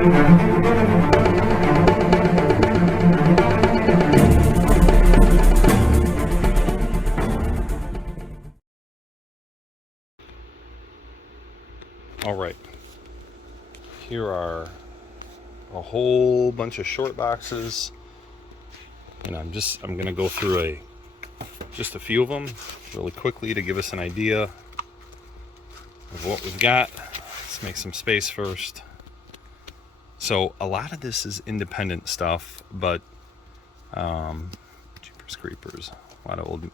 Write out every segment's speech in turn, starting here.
All right, here are a whole bunch of short boxes, and I'm gonna go through just a few of them really quickly to give us an idea of what we've got. Let's make some space first. So a lot of this is independent stuff, but Jeepers Creepers, a lot of Old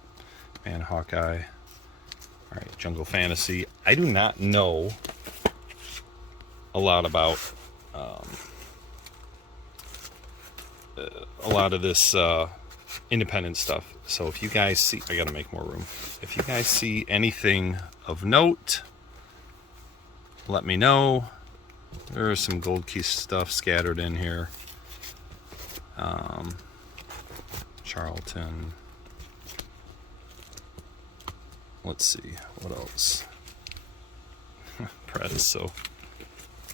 Man Hawkeye. All right, Jungle Fantasy. I do not know a lot about a lot of this independent stuff. So if you guys see, I gotta make more room. If you guys see anything of note, let me know. There's some Gold Key stuff scattered in here. Charlton. Let's see, what else? Prez, so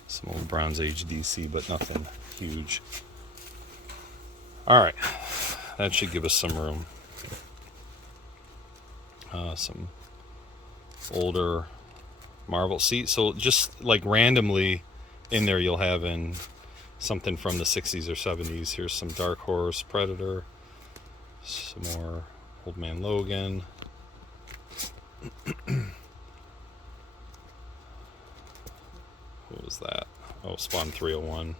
some old Bronze Age DC, but nothing huge. Alright, that should give us some room. Some older Marvel. See, so just like randomly in there you'll have in something from the 60s or 70s. Here's some Dark Horse, Predator, some more Old Man Logan. What was that? Oh, Spawn 301.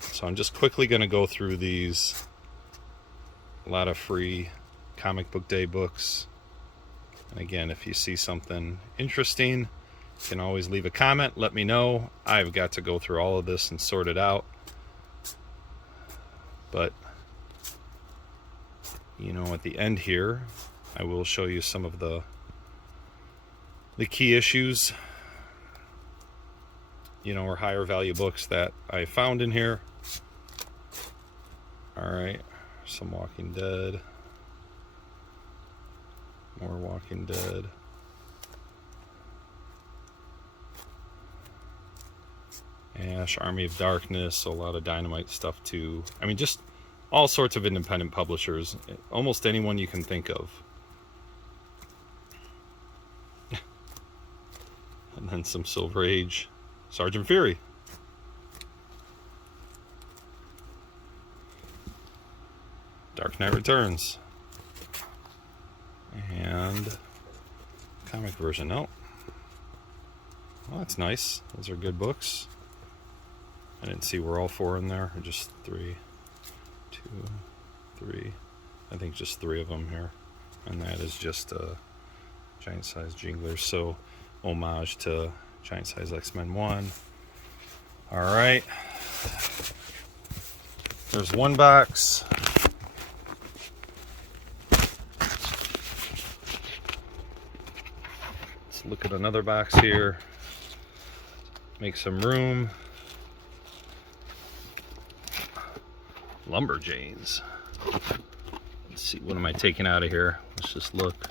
So I'm just quickly going to go through these. A lot of free comic book day books. And again, if you see something interesting, you can always leave a comment. Let me know. I've got to go through all of this and sort it out. But, you know, at the end here, I will show you some of the key issues, you know, or higher value books that I found in here. All right, some Walking Dead, more Walking Dead. Ash, Army of Darkness, so a lot of Dynamite stuff too. I mean, just all sorts of independent publishers, almost anyone you can think of. And then some Silver Age, Sergeant Fury. Dark Knight Returns. And comic version. Oh, well, that's nice. Those are good books. I didn't see we're all four in there, or just 3, 2, 3. I think just 3 of them here. And that is just giant size jinglers. So homage to Giant Size X-Men 1. All right. There's one box. Let's look at another box here. Make some room. Lumberjanes. Let's see, what am I taking out of here? Let's just look.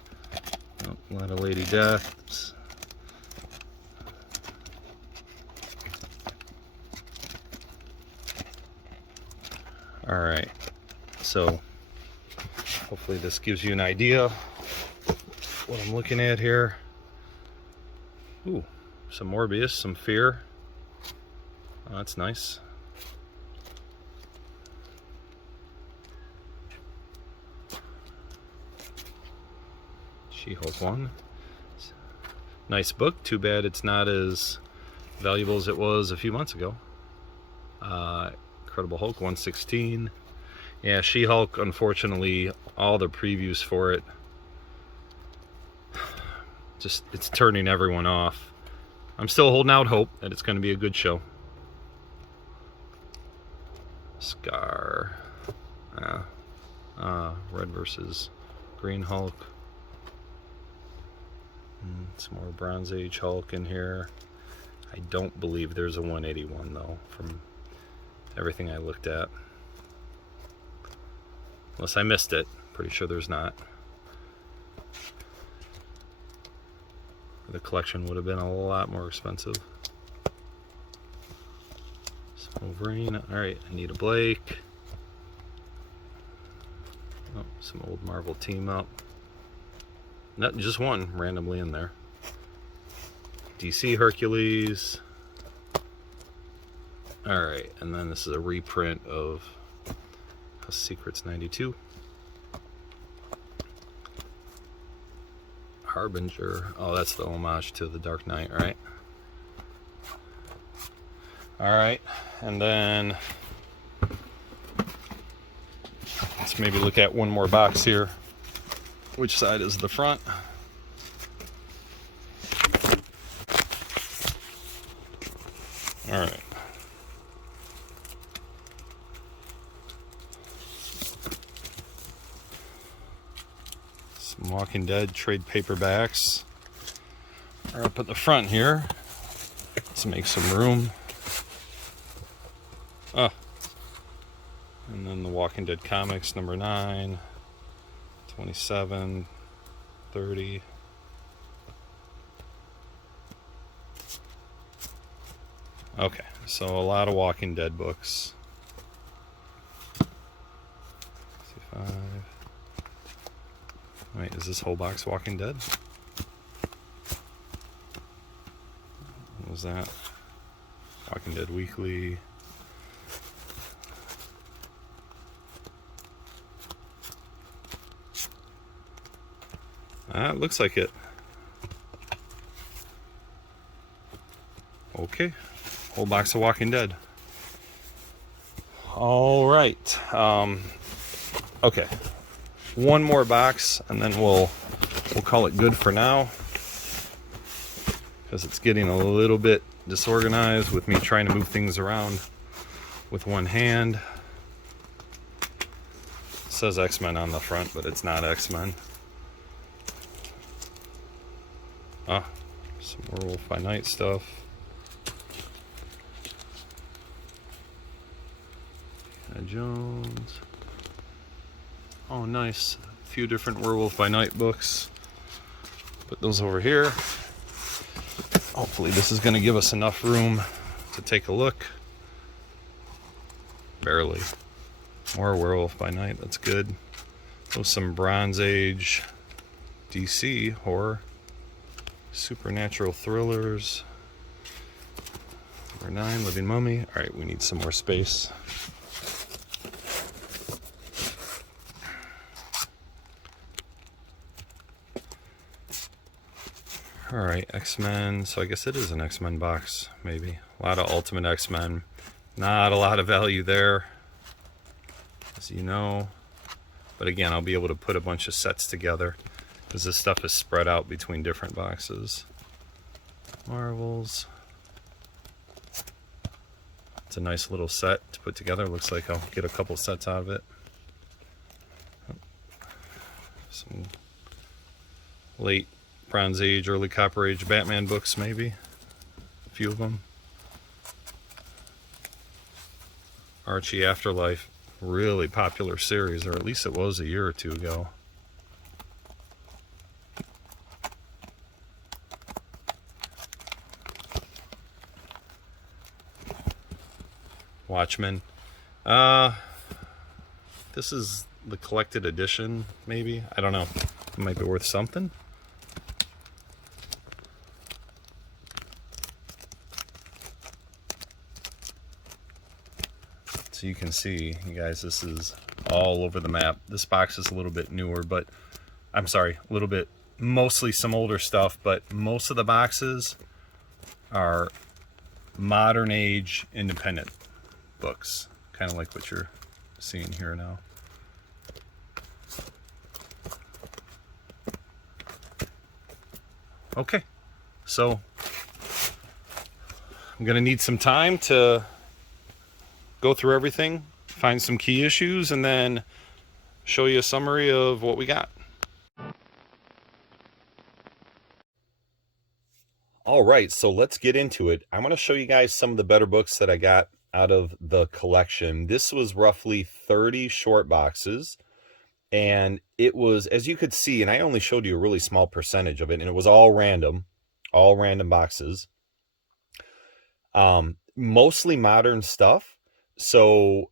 Oh, a lot of Lady Deaths. All right, so hopefully this gives you an idea what I'm looking at here. Ooh, some Morbius, some Fear. Oh, that's nice. She-Hulk 1. Nice book. Too bad it's not as valuable as it was a few months ago. Incredible Hulk 116. Yeah, She-Hulk, unfortunately, all the previews for it, just, it's turning everyone off. I'm still holding out hope that it's going to be a good show. Scar. Red versus Green Hulk. Some more Bronze Age Hulk in here. I don't believe there's a 181 though, from everything I looked at. Unless I missed it. Pretty sure there's not. The collection would have been a lot more expensive. Wolverine. Alright, Anita Blake. Oh, some old Marvel team up. Not just one randomly in there. DC Hercules. Alright, and then this is a reprint of Secrets 92. Harbinger. Oh, that's the homage to the Dark Knight, right? Alright, and then let's maybe look at one more box here. Which side is the front? Alright. Some Walking Dead trade paperbacks. Are up at the front here. Let's make some room. Oh. And then the Walking Dead comics, number 9, 27, 30. Okay, so a lot of Walking Dead books. 65. Wait, is this whole box Walking Dead? What was that? Walking Dead Weekly. It looks like it. Okay. Whole box of Walking Dead. All right. Okay. One more box, and then we'll call it good for now, because it's getting a little bit disorganized with me trying to move things around with one hand. It says X-Men on the front, but it's not X-Men. Ah, some Werewolf by Night stuff. Jones. Oh, nice. A few different Werewolf by Night books. Put those over here. Hopefully this is going to give us enough room to take a look. Barely. More Werewolf by Night. That's good. So some Bronze Age DC horror. Supernatural thrillers. Number 9, Living Mummy. Alright, we need some more space. Alright, X-Men. So I guess it is an X-Men box, maybe. A lot of Ultimate X-Men. Not a lot of value there, as you know. But again, I'll be able to put a bunch of sets together, because this stuff is spread out between different boxes. Marvels. It's a nice little set to put together. Looks like I'll get a couple sets out of it. Some late Bronze Age, early Copper Age Batman books, maybe. A few of them. Archie Afterlife. Really popular series, or at least it was a year or two ago. Watchmen. This is the collected edition, maybe. I don't know. It might be worth something. So you can see, you guys, this is all over the map. This box is a little bit newer, but I'm sorry, a little bit, mostly some older stuff, but most of the boxes are modern age independent books, kind of like what you're seeing here now. Okay, so I'm gonna need some time to go through everything, find some key issues, and then show you a summary of what we got. All right, so let's get into it. I'm going to show you guys some of the better books that I got out of the collection. This was roughly 30 short boxes, and it was, as you could see, and I only showed you a really small percentage of it, and it was all random boxes. mostly modern stuff. So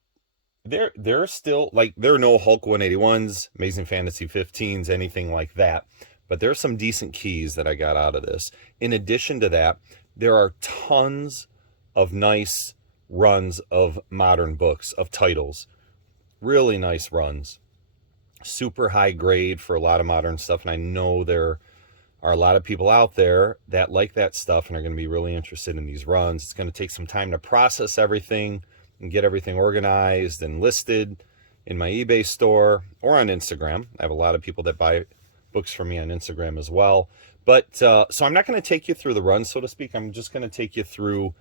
they're still, like, there are no Hulk 181s, Amazing Fantasy 15s, anything like that. But there's some decent keys that I got out of this. In addition to that, there are tons of nice runs of modern books, of titles. Really nice runs. Super high grade for a lot of modern stuff. And I know there are a lot of people out there that like that stuff and are going to be really interested in these runs. It's going to take some time to process everything and get everything organized and listed in my eBay store or on Instagram. I have a lot of people that buy books from me on Instagram as well. But so I'm not going to take you through the run, so to speak. I'm just going to take you through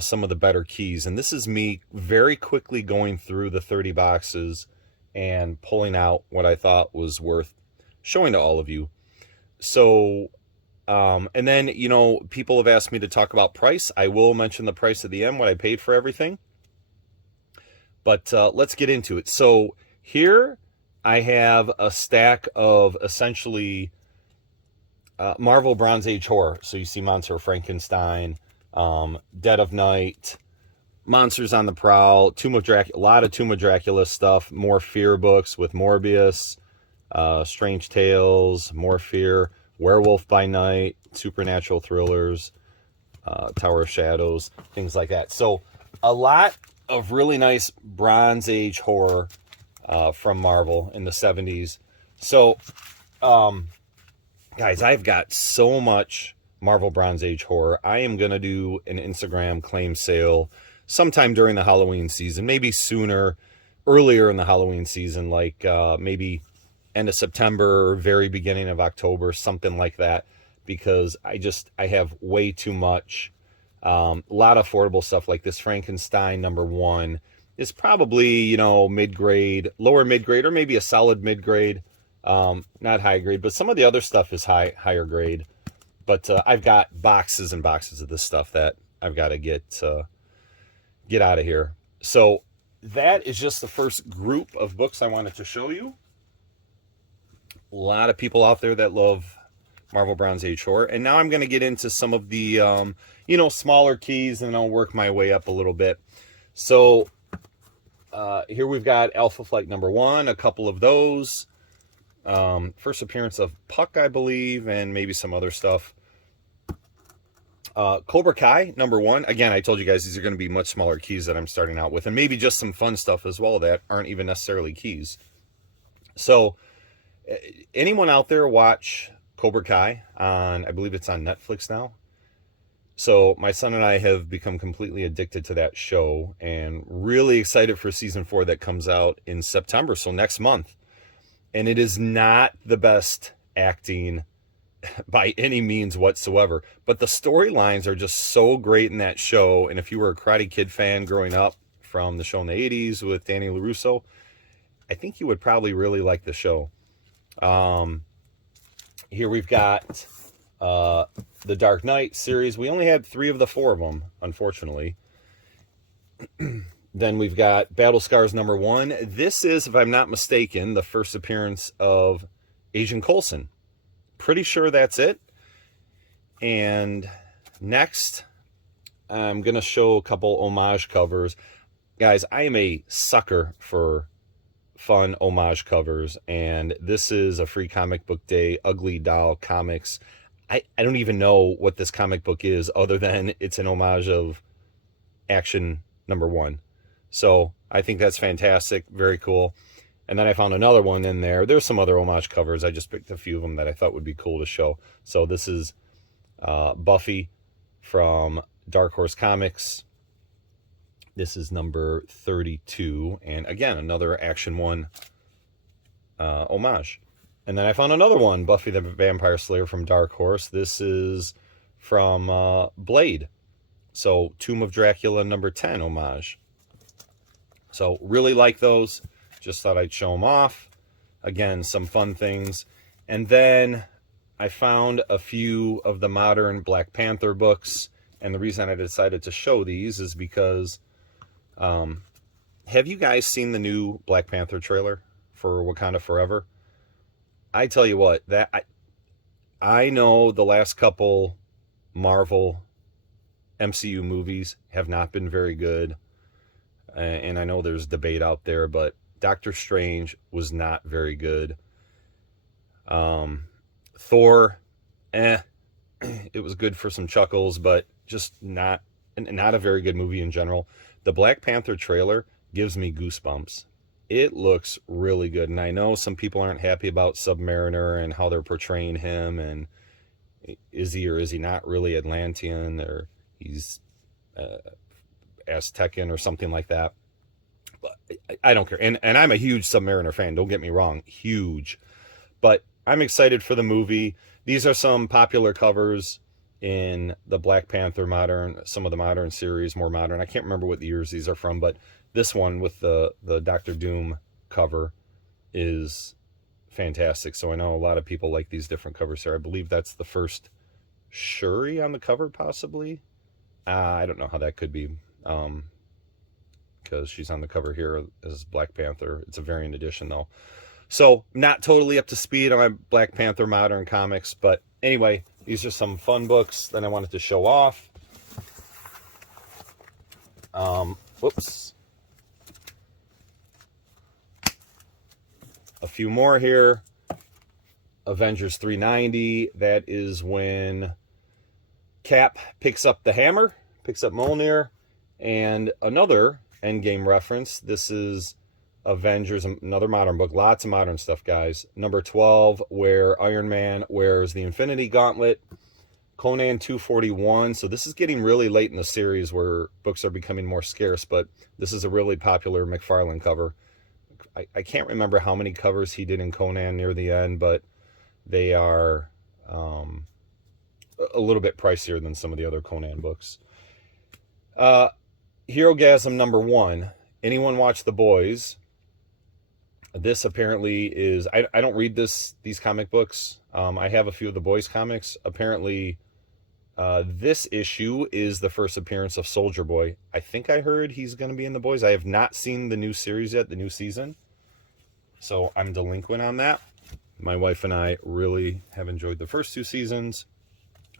some of the better keys. And this is me very quickly going through the 30 boxes and pulling out what I thought was worth showing to all of you. So, and then, you know, people have asked me to talk about price. I will mention the price at the end, what I paid for everything. But let's get into it. So here I have a stack of essentially Marvel Bronze Age horror. So you see Monster of Frankenstein, Dead of Night, Monsters on the Prowl, Tomb of Dracula, a lot of Tomb of Dracula stuff, more Fear books with Morbius, Strange Tales, more Fear, Werewolf by Night, supernatural thrillers, Tower of Shadows, things like that. So a lot of really nice Bronze Age horror from Marvel in the 70s. So, guys, I've got so much Marvel Bronze Age horror. I am going to do an Instagram claim sale sometime during the Halloween season, maybe sooner, earlier in the Halloween season, like maybe end of September, very beginning of October, something like that, because I have way too much. A lot of affordable stuff like this Frankenstein #1 is probably, you know, mid-grade, lower mid-grade, or maybe a solid mid-grade, not high grade, but some of the other stuff is higher grade. But I've got boxes and boxes of this stuff that I've got to get out of here. So that is just the first group of books I wanted to show you. A lot of people out there that love Marvel Bronze Age horror. And now I'm going to get into some of the, you know, smaller keys, and I'll work my way up a little bit. So here we've got Alpha Flight #1, a couple of those. First appearance of Puck, I believe, and maybe some other stuff. Cobra Kai #1. Again, I told you guys these are going to be much smaller keys that I'm starting out with, and maybe just some fun stuff as well that aren't even necessarily keys. So anyone out there watch Cobra Kai on, I believe it's on Netflix now. So my son and I have become completely addicted to that show and really excited for season 4 that comes out in September, so next month. And it is not the best acting by any means whatsoever, but the storylines are just so great in that show. And if you were a Karate Kid fan growing up from the show in the 80s with Danny LaRusso, I think you would probably really like the show. Here we've got the Dark Knight series. We only had 3 of the 4 of them, unfortunately. Then we've got Battle Scars #1. This is, if I'm not mistaken, the first appearance of Agent Coulson. Pretty sure that's it. And next, I'm going to show a couple homage covers. Guys, I am a sucker for fun homage covers, and this is a free comic book day, Ugly Doll Comics. I don't even know what this comic book is other than it's an homage of Action #1. So I think that's fantastic. Very cool. And then I found another one in there. There's some other homage covers. I just picked a few of them that I thought would be cool to show. So this is Buffy from Dark Horse Comics. This is number 32. And again, another Action 1 homage. And then I found another one, Buffy the Vampire Slayer from Dark Horse. This is from Blade. So Tomb of Dracula #10 homage. So really like those. Just thought I'd show them off. Again, some fun things. And then I found a few of the modern Black Panther books. And the reason I decided to show these is because, have you guys seen the new Black Panther trailer for Wakanda Forever? I tell you what, that I know the last couple Marvel MCU movies have not been very good. And I know there's debate out there, but Doctor Strange was not very good. Thor, it was good for some chuckles, but just not a very good movie in general. The Black Panther trailer gives me goosebumps. It looks really good, and I know some people aren't happy about Submariner and how they're portraying him, and is he or is he not really Atlantean, or he's Aztecan or something like that. But I don't care, and I'm a huge Submariner fan, don't get me wrong, huge. But I'm excited for the movie. These are some popular covers in the Black Panther modern, some of the modern series, more modern. I can't remember what years these are from, but this one with the Doctor Doom cover is fantastic. So I know a lot of people like these different covers here. I believe that's the first Shuri on the cover, possibly. I don't know how that could be, because she's on the cover here as Black Panther. It's a variant edition, though. So, not totally up to speed on my Black Panther modern comics, but anyway, these are some fun books that I wanted to show off. Whoops. A few more here. Avengers 390, that is when Cap picks up the hammer, picks up Mjolnir, and another Endgame reference. This is Avengers, another modern book, lots of modern stuff, guys. Number 12, where Iron Man wears the Infinity Gauntlet. Conan 241. So this is getting really late in the series where books are becoming more scarce, but this is a really popular McFarlane cover. I can't remember how many covers he did in Conan near the end, but they are a little bit pricier than some of the other Conan books. Herogasm number 1. Anyone watch The Boys? This apparently is, I don't read these comic books. I have a few of The Boys comics. Apparently, this issue is the first appearance of Soldier Boy. I think I heard he's going to be in The Boys. I have not seen the new series yet, the new season. So I'm delinquent on that. My wife and I really have enjoyed the first 2 seasons.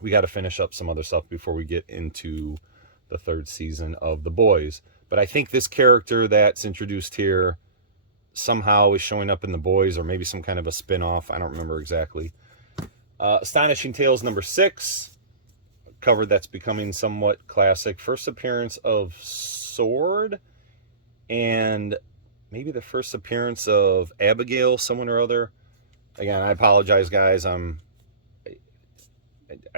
We got to finish up some other stuff before we get into the 3rd season of The Boys. But I think this character that's introduced here somehow is showing up in The Boys, or maybe some kind of a spin-off. I don't remember exactly. Astonishing Tales number 6. Cover that's becoming somewhat classic. First appearance of Sword, and maybe the first appearance of Abigail, someone or other. Again, I apologize, guys. I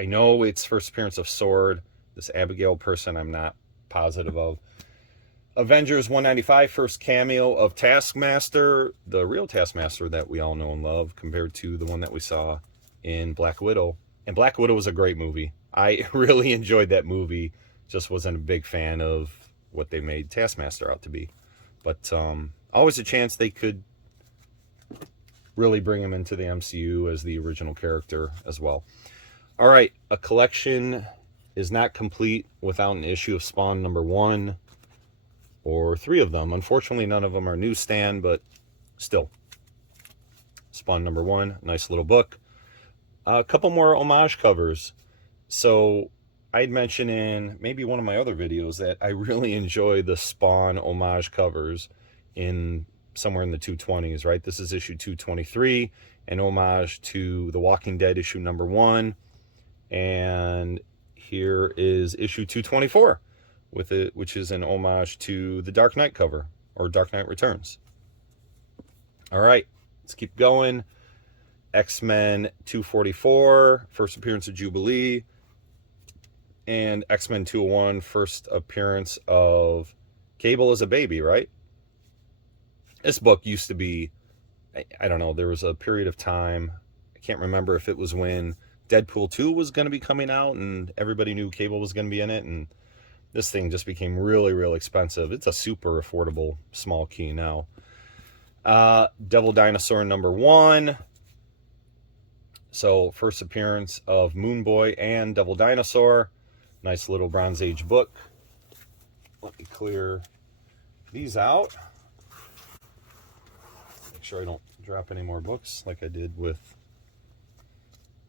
know it's first appearance of Sword. This Abigail person, I'm not positive of. Avengers 195, first cameo of Taskmaster, the real Taskmaster that we all know and love, compared to the one that we saw in Black Widow. And Black Widow was a great movie. I really enjoyed that movie. Just wasn't a big fan of what they made Taskmaster out to be. But always a chance they could really bring him into the MCU as the original character as well. All right, a collection is not complete without an issue of Spawn number 1 or 3 of them. Unfortunately, none of them are newsstand, but still. Spawn number 1, nice little book. A couple more homage covers. So I'd mentioned in maybe one of my other videos that I really enjoy the Spawn homage covers in somewhere in the 220s, right? This is issue 223, an homage to The Walking Dead issue number 1. And here is issue 224, with it, which is an homage to the Dark Knight cover, or Dark Knight Returns. All right, let's keep going. X-Men 244, first appearance of Jubilee. And X-Men 201, first appearance of Cable as a baby, right? This book used to be, I don't know, there was a period of time, I can't remember if it was when Deadpool 2 was going to be coming out and everybody knew Cable was going to be in it, and this thing just became really, really expensive. It's a super affordable small key now. Devil Dinosaur number 1. So first appearance of Moon Boy and Devil Dinosaur. Nice little Bronze Age book. Let me clear these out. Make sure I don't drop any more books like I did with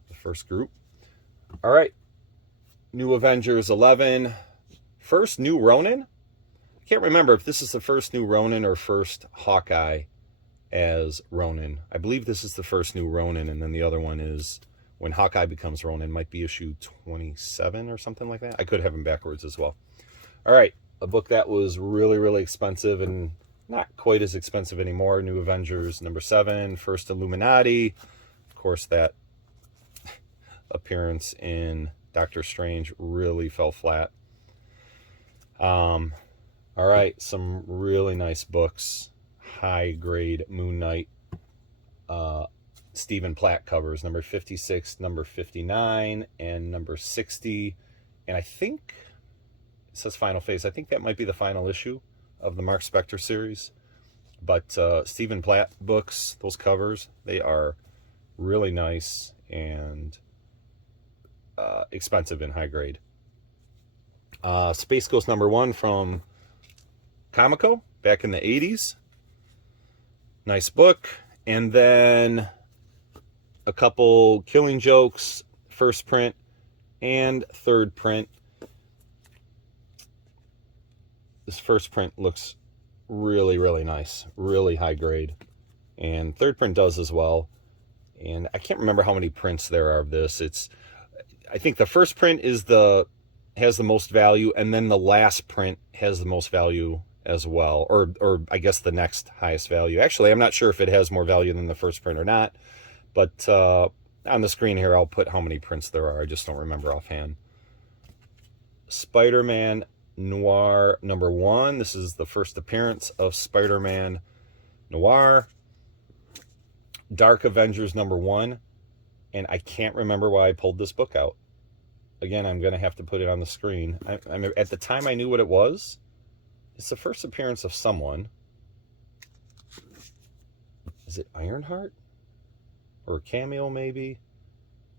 the first group. All right. New Avengers 11. First New Ronin? I can't remember if this is the first New Ronin or first Hawkeye as Ronin. I believe this is the first New Ronin, and then the other one is when Hawkeye becomes Ronin. Might be issue 27 or something like that. I could have them backwards as well. All right, a book that was really, really expensive and not quite as expensive anymore. New Avengers #7, First Illuminati. Of course, that appearance in Doctor Strange really fell flat. All right, some really nice books. High grade Moon Knight Stephen Platt covers, number 56, number 59, and number 60. And I think it says Final Phase. I think that might be the final issue of the Mark Spector series. But Stephen Platt books, those covers, they are really nice and expensive and high grade. Space Ghost #1 from Comico back in the 80s. Nice book. And then a couple Killing Jokes, first print and third print. This first print looks really, really nice, really high grade. And third print does as well. And I can't remember how many prints there are of this. I think the first print has the most value, and then the last print has the most value as well, or I guess the next highest value. Actually, I'm not sure if it has more value than the first print or not, but on the screen here I'll put how many prints there are. I just don't remember offhand. Spider-Man Noir #1. This is the first appearance of Spider-Man Noir. Dark Avengers #1, and I can't remember why I pulled this book out. Again, I'm going to have to put it on the screen. At the time I knew what it was. It's the first appearance of someone. Is it Ironheart? Or a cameo, maybe?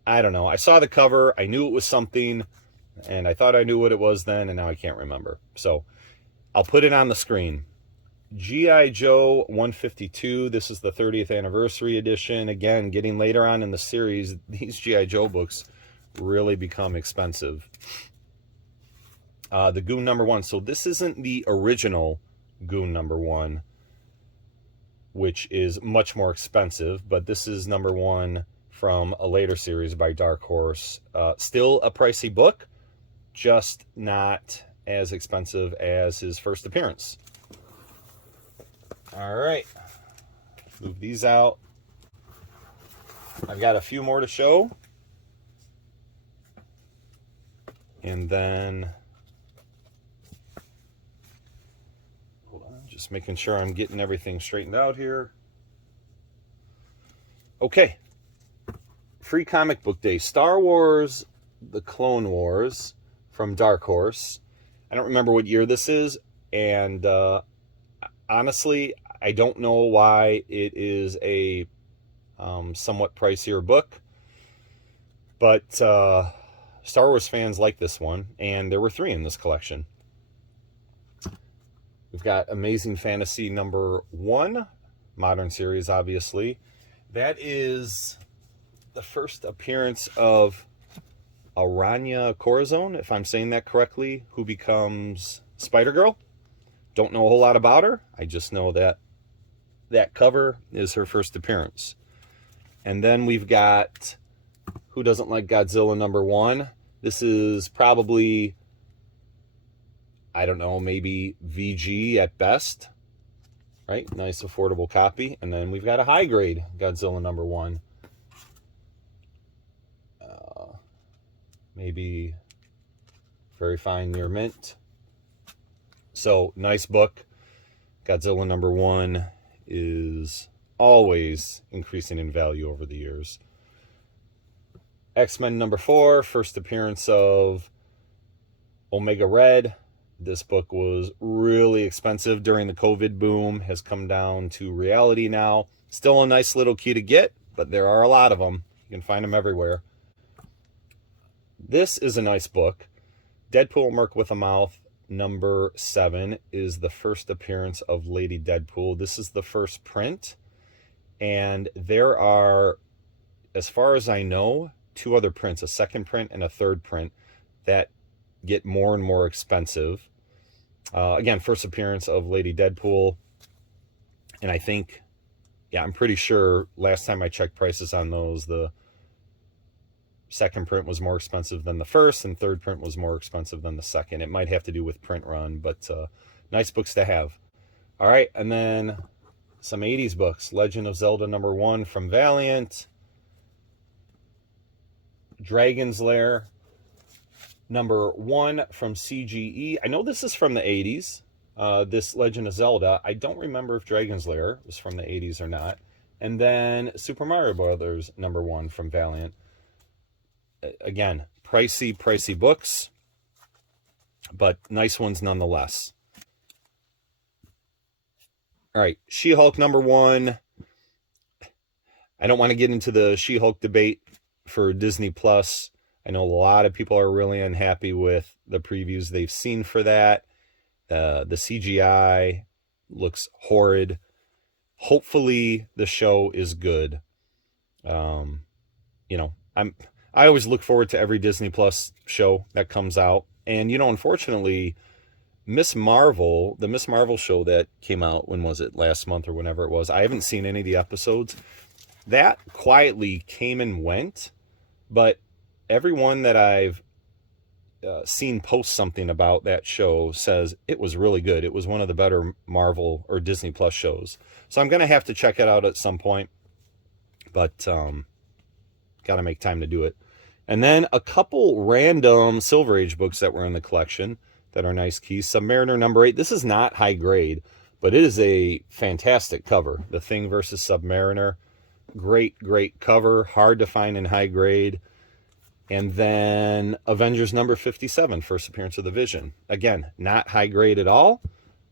I don't know. I saw the cover. I knew it was something. And I thought I knew what it was then, and now I can't remember. So I'll put it on the screen. G.I. Joe 152. This is the 30th anniversary edition. Again, getting later on in the series, these G.I. Joe books really become expensive. The Goon #1. So this isn't the original Goon #1, which is much more expensive, but this is #1 from a later series by Dark Horse. Still a pricey book, just not as expensive as his first appearance. All right, move these out. I've got a few more to show. And then, hold on, just making sure I'm getting everything straightened out here. Okay, Free Comic Book Day. Star Wars, The Clone Wars from Dark Horse. I don't remember what year this is, and honestly, I don't know why it is a somewhat pricier book, but Star Wars fans like this one, and there were 3 in this collection. We've got Amazing Fantasy #1, modern series, obviously. That is the first appearance of Aranya Corazon, if I'm saying that correctly, who becomes Spider-Girl. Don't know a whole lot about her. I just know that that cover is her first appearance. And then we've got Who Doesn't Like Godzilla #1. This is probably, I don't know, maybe VG at best, right? Nice affordable copy. And then we've got a high grade Godzilla #1. Maybe very fine near mint. So nice book. Godzilla #1 is always increasing in value over the years. X-Men #4, first appearance of Omega Red. This book was really expensive during the COVID boom, has come down to reality now. Still a nice little key to get, but there are a lot of them. You can find them everywhere. This is a nice book. Deadpool Merc with a Mouth #7 is the first appearance of Lady Deadpool. This is the first print, and there are, as far as I know, 2 other prints, a second print and a third print, that get more and more expensive. Again, first appearance of Lady Deadpool. And I think, yeah, I'm pretty sure last time I checked prices on those, the second print was more expensive than the first, and third print was more expensive than the second. It might have to do with print run, but nice books to have. All right, and then some 80s books. Legend of Zelda #1 from Valiant. Dragon's Lair #1 from CGE. I know this is from the 80s, this Legend of Zelda. I don't remember if Dragon's Lair was from the 80s or not. And then Super Mario Brothers #1 from Valiant. Again, pricey books, but nice ones nonetheless. All right, She-Hulk #1. I don't want to get into the She-Hulk debate for Disney Plus. I know a lot of people are really unhappy with the previews they've seen for that. The CGI looks horrid. Hopefully the show is good. I always look forward to every Disney Plus show that comes out. And, unfortunately, the Miss Marvel show that came out, when was it? Last month or whenever it was. I haven't seen any of the episodes. That quietly came and went, but everyone that I've seen post something about that show says it was really good. It was one of the better Marvel or Disney Plus shows. So I'm going to have to check it out at some point, but got to make time to do it. And then a couple random Silver Age books that were in the collection that are nice keys. Submariner #8. This is not high grade, but it is a fantastic cover. The Thing versus Submariner. Great cover. Hard to find in high grade. And then Avengers #57, first appearance of the Vision. Again, not high grade at all,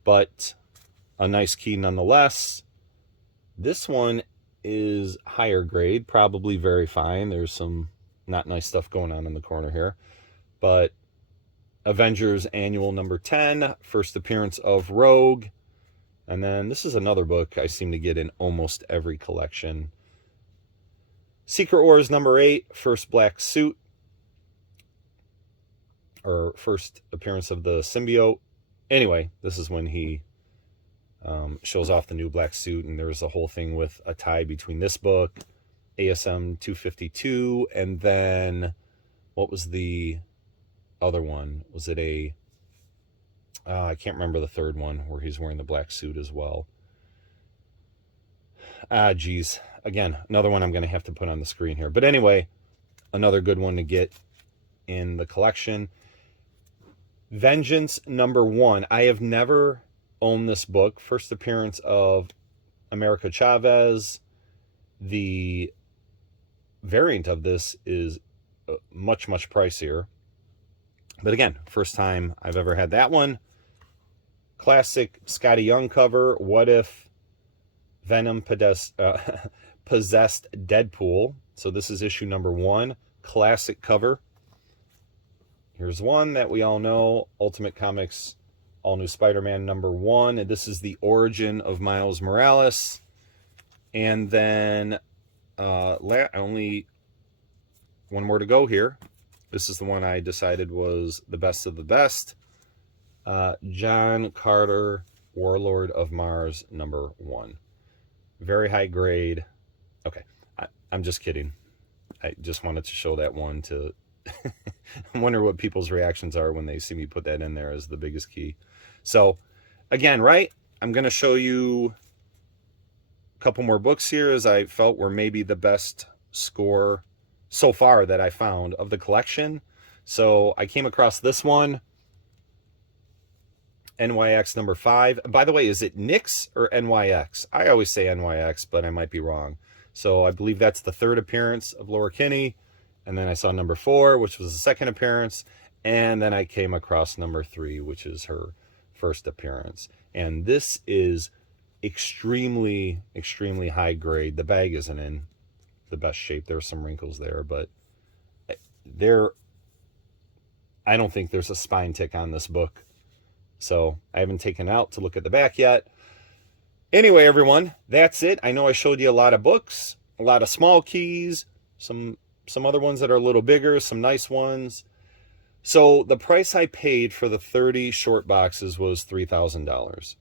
but a nice key nonetheless. This one is higher grade, probably very fine. There's some not nice stuff going on in the corner here. But Avengers Annual #10, first appearance of Rogue. And then this is another book I seem to get in almost every collection. Secret Wars #8, first black suit, or first appearance of the symbiote. Anyway, this is when he shows off the new black suit, and there's a whole thing with a tie between this book, ASM 252, and then what was the other one? Was it I can't remember the third one where he's wearing the black suit as well. Geez. Again, another one I'm going to have to put on the screen here. But anyway, another good one to get in the collection. Vengeance #1. I have never owned this book. First appearance of America Chavez. The variant of this is much pricier. But again, first time I've ever had that one. Classic Scotty Young cover. What if Venom possessed Deadpool? So this is issue #1. Classic cover. Here's one that we all know. Ultimate Comics All New Spider-Man #1. And this is the origin of Miles Morales. And then only one more to go here. This is the one I decided was the best of the best. John Carter, Warlord of Mars #1. Very high grade. Okay, I'm just kidding. I just wanted to show that one to... I wonder what people's reactions are when they see me put that in there as the biggest key. So, again, right? I'm going to show you a couple more books here as I felt were maybe the best score so far that I found of the collection. So I came across this one, NYX #5. By the way, is it NYX or NYX? I always say NYX, but I might be wrong. So I believe that's the third appearance of Laura Kinney. And then I saw #4, which was the second appearance. And then I came across #3, which is her first appearance. And this is extremely high grade. The bag isn't in the best shape. There are some wrinkles there, but I don't think there's a spine tick on this book. So I haven't taken it out to look at the back yet. Anyway, everyone, that's it. I know I showed you a lot of books, a lot of small keys, some other ones that are a little bigger, some nice ones. So the price I paid for the 30 short boxes was $3,000.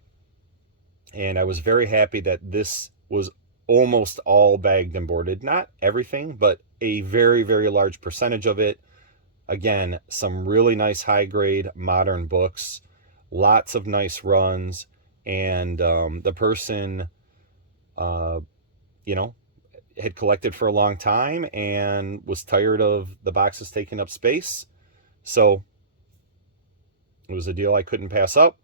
And I was very happy that this was almost all bagged and boarded. Not everything, but a very, very large percentage of it. Again, some really nice high-grade modern books, lots of nice runs, and the person, you know, had collected for a long time and was tired of the boxes taking up space. So it was a deal I couldn't pass up.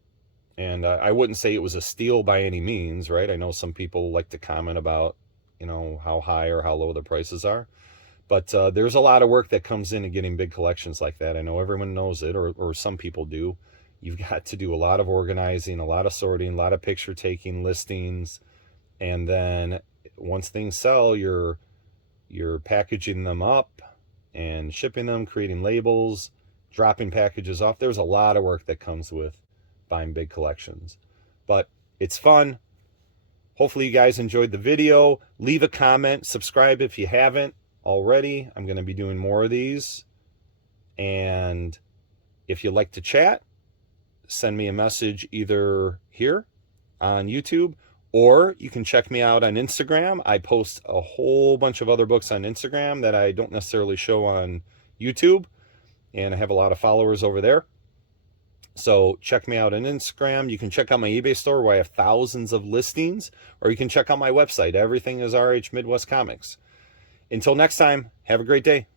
And I wouldn't say it was a steal by any means, right? I know some people like to comment about, you know, how high or how low the prices are. But there's a lot of work that comes into getting big collections like that. I know everyone knows it, or some people do. You've got to do a lot of organizing, a lot of sorting, a lot of picture taking, listings. And then once things sell, you're packaging them up and shipping them, creating labels, dropping packages off. There's a lot of work that comes with buying big collections, but it's fun. Hopefully you guys enjoyed the video. Leave a comment, subscribe if you haven't already. I'm going to be doing more of these, and if you'd like to chat, send me a message either here on YouTube, or you can check me out on Instagram. I post a whole bunch of other books on Instagram that I don't necessarily show on YouTube, and I have a lot of followers over there. So check me out on Instagram. You can check out my eBay store where I have thousands of listings, or you can check out my website. Everything is RH Midwest Comics. Until next time, have a great day.